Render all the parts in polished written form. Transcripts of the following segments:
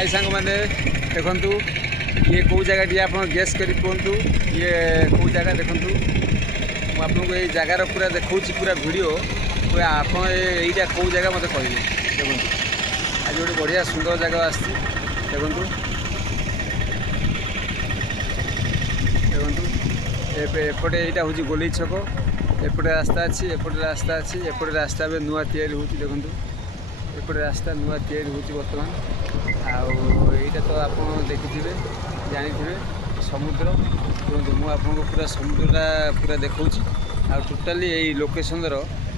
हाय सांग मैंने देखु ये कौ जगह आप गेस कर कहतु ये कौ जगह देखु मुझे ये जगार पूरा देखा पूरा वीडियो पूरा आप यहीटा कौ जगह मत कहे देखो आज गोटे बढ़िया सुंदर जगह आसी देखु एपटे यहाँ हूँ गोली छक एपटे रास्ता अच्छी एपटे रास्ता भी नुआ तैयारी हो देखु एपटे रास्ता नुआ तैयारी हो बर्तमान आईटा तो आप देखिथे जानी समुद्र देखो मुझे पूरा समुद्रटा पूरा देखा आ टोटाली यही लोकेशन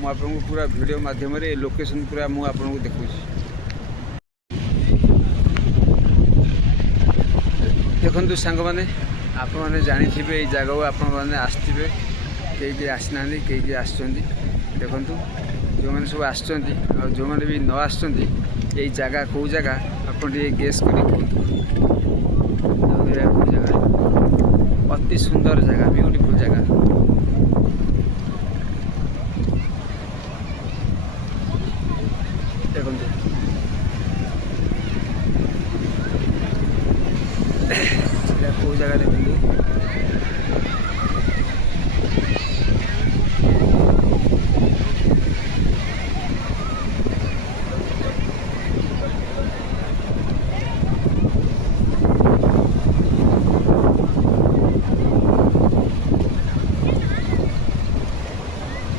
मुझे पूरा वीडियो माध्यम लोकेशन पूरा मुझे देखा देखु सांग मैंने आप मैंने जानी ये जगह को आप आसवे कई आसना कई आसुँच देखु जो मैंने सब आसुँच जो मैंने भी न आसुँच यही जगह कौ जगह आप गेस कर जगह अति सुंदर जगह ब्यूटीफुल जगह देखो कौ जगह देखो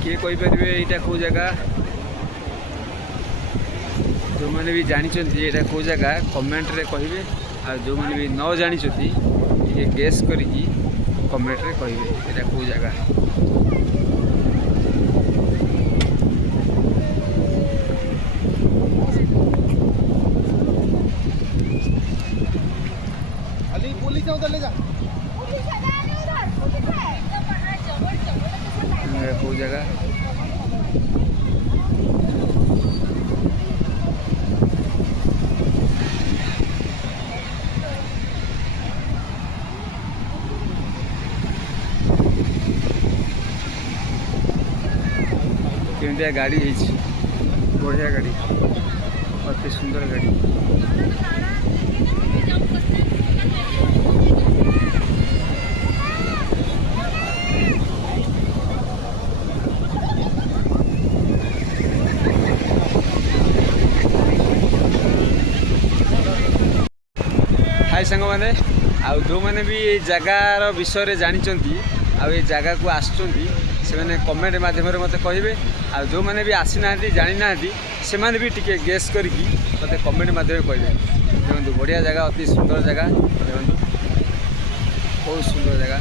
किए कहींपारे यहाँ कौ जगह जो मैंने भी जानते यहाँ कौ जगह कमेंट रे कहे आ जो मैंने भी न जानते ये गेस करी कमेंट रे कहे यहाँ कौ जगह कौ जगह केमिया गाड़ी बढ़िया गाड़ी अति सुंदर गाड़ी हाय सांग मैंने आ जो मैंने भी जगार विषय जानते ये जगह को आसने कमेंट मध्यम मत कहे आ जो मैंने भी आसी ना जानी ना से मैंने भी टिके गेस करके मत कमेंट मध्यम कहे देखो बढ़िया जगह अति सुंदर जगह देखो बहुत सुंदर जगह